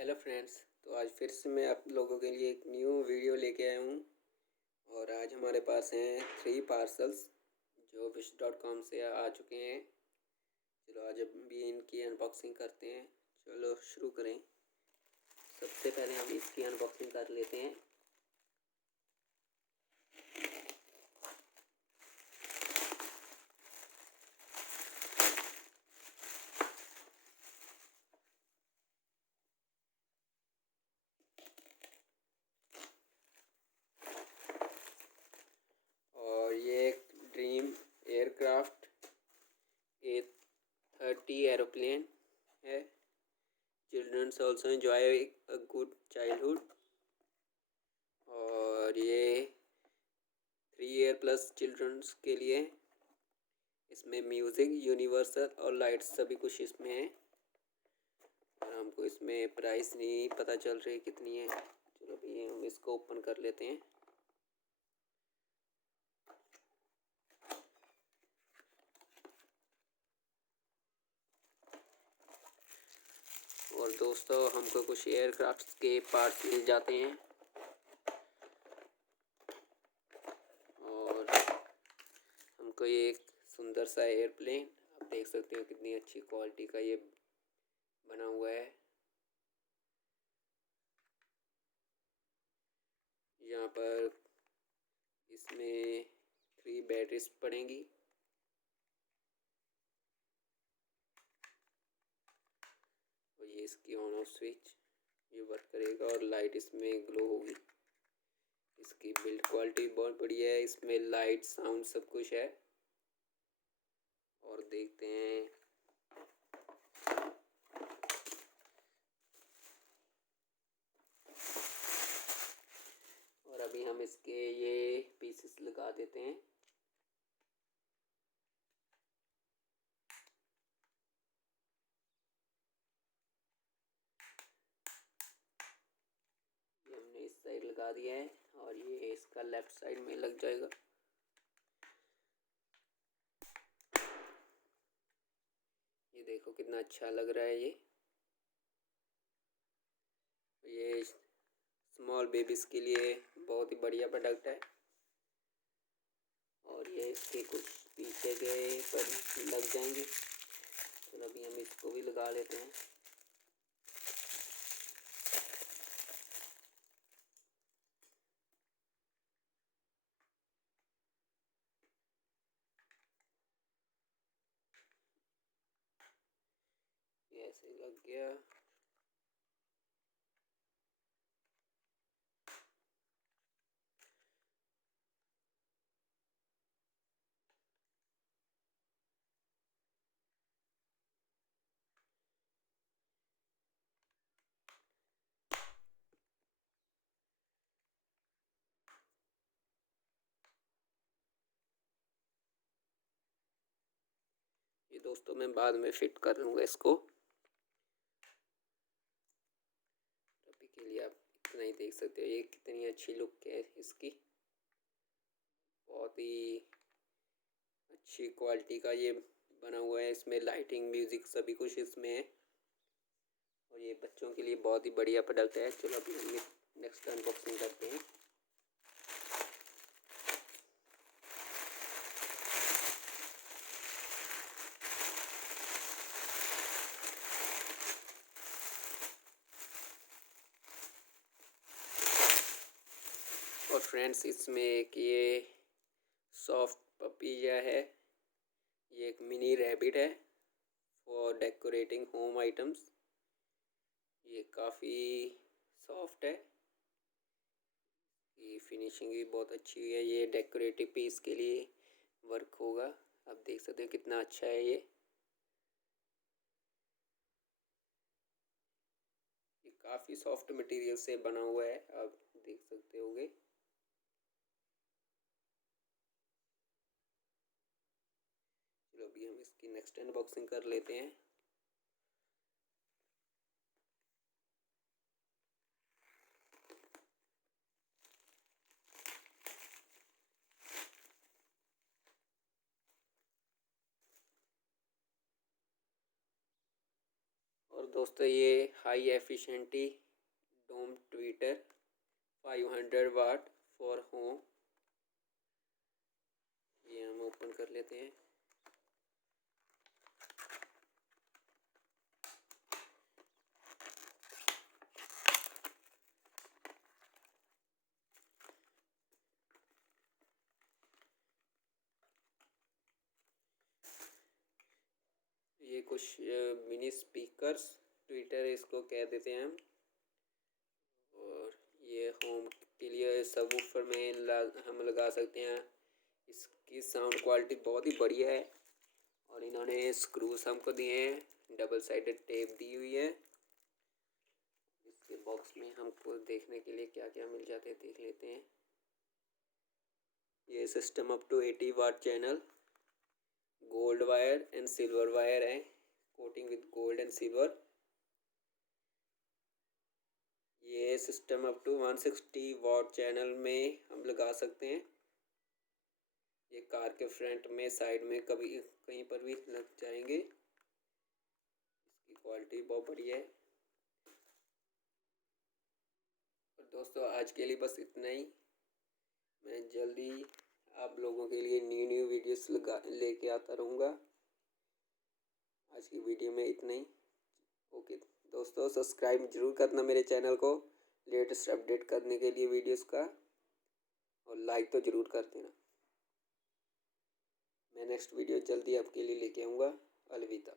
Hello friends. तो आज फिर से मैं आप लोगों के लिए एक न्यू वीडियो लेके आया हूँ। और आज हमारे पास हैं 3 पार्सल्स जो wish.com से आ चुके हैं। चलो आज भी इनकी अनबॉक्सिंग करते हैं। चलो शुरू करें। सबसे पहले हम इसकी अनबॉक्सिंग कर लेते हैं। और ये एक ड्रीम एयरक्राफ्ट A30 एरोप्लेन है। Childrens also enjoy a good childhood. और ये 3 ईयर+ चिल्ड्रंस के लिए। इसमें म्यूज़िक, यूनिवर्सल और लाइट्स सभी कुछ इसमें है। और हमको इसमें प्राइस नहीं पता चल रही कितनी है। चलो भैया हम इसको ओपन कर लेते हैं। और दोस्तों हमको कुछ एयरक्राफ्ट के पार्ट्स मिल जाते हैं। और हमको ये एक सुंदर सा एयरप्लेन, आप देख सकते हो कितनी अच्छी क्वालिटी का ये बना हुआ है। यहाँ पर इसमें 3 बैटरीज पड़ेंगी। और ये इसकी ऑन ऑफ स्विच, ये वर्क करेगा और लाइट इसमें ग्लो होगी। इसकी बिल्ड क्वालिटी बहुत बढ़िया है। इसमें लाइट, साउंड सब कुछ है। और देखते हैं। और अभी हम इसके ये पीसेस लगा देते हैं। ये हमने इस साइड लगा दिया है और ये इसका लेफ्ट साइड में लग जाएगा। ये देखो कितना अच्छा लग रहा है ये स्मॉल बेबीज़ के लिए बहुत ही बढ़िया प्रोडक्ट है। और ये इसके कुछ पीछे के पर लग जाएंगे। चलो अभी हम इसको भी लगा लेते हैं। ये ऐसे लग गया। ये दोस्तों मैं बाद में फिट कर लूँगा इसको। अभी के लिए आप इतना ही देख सकते हो। ये कितनी अच्छी लुक है इसकी। बहुत ही अच्छी क्वालिटी का ये बना हुआ है। इसमें लाइटिंग, म्यूज़िक सभी कुछ इसमें है। और ये बच्चों के लिए बहुत ही बढ़िया प्रोडक्ट है। चलो अभी हम नेक्स्ट अनबॉक्सिंग करते हैं। और फ्रेंड्स इसमें एक ये सॉफ्ट पपीजा है। ये एक मिनी रैबिट है फॉर डेकोरेटिंग होम आइटम्स। ये काफ़ी सॉफ्ट है। ये फिनिशिंग भी बहुत अच्छी है। ये डेकोरेटिव पीस के लिए वर्क होगा। आप देख सकते हो कितना अच्छा है ये काफ़ी सॉफ्ट मटेरियल से बना हुआ है, आप देख सकते होगे। चलो अभी हम इसकी नेक्स्ट अनबॉक्सिंग कर लेते हैं। और दोस्तों ये high efficiency dome tweeter 500 watt for home, ये हम ओपन कर लेते हैं। ये कुछ मिनी स्पीकर्स ट्विटर इसको कह देते हैं हम। और ये होम के लिए सबवूफर में हम लगा सकते हैं। इसकी साउंड क्वालिटी बहुत ही बढ़िया है। और इन्होंने स्क्रूज हमको दिए हैं, डबल साइडेड टेप दी हुई है। इसके बॉक्स में हमको देखने के लिए क्या क्या मिल जाते हैं देख लेते हैं। ये system up to 80 watt channel, gold wire and silver wire है, coating with gold and silver. ये system up to 160 watt channel में हम लगा सकते हैं। ये कार के फ्रंट में, साइड में, कभी कहीं पर भी लग जाएंगे। इसकी क्वालिटी बहुत बढ़िया है। और दोस्तों आज के लिए बस इतना ही। मैं जल्दी आप लोगों के लिए न्यू वीडियोस लेके आता रहूँगा। आज की वीडियो में इतना ही। ओके दोस्तों, सब्सक्राइब जरूर करना मेरे चैनल को लेटेस्ट अपडेट करने के लिए वीडियोस का, और लाइक तो ज़रूर कर देना। मैं नेक्स्ट वीडियो जल्दी आपके लिए लेके आऊँगा। अलविदा।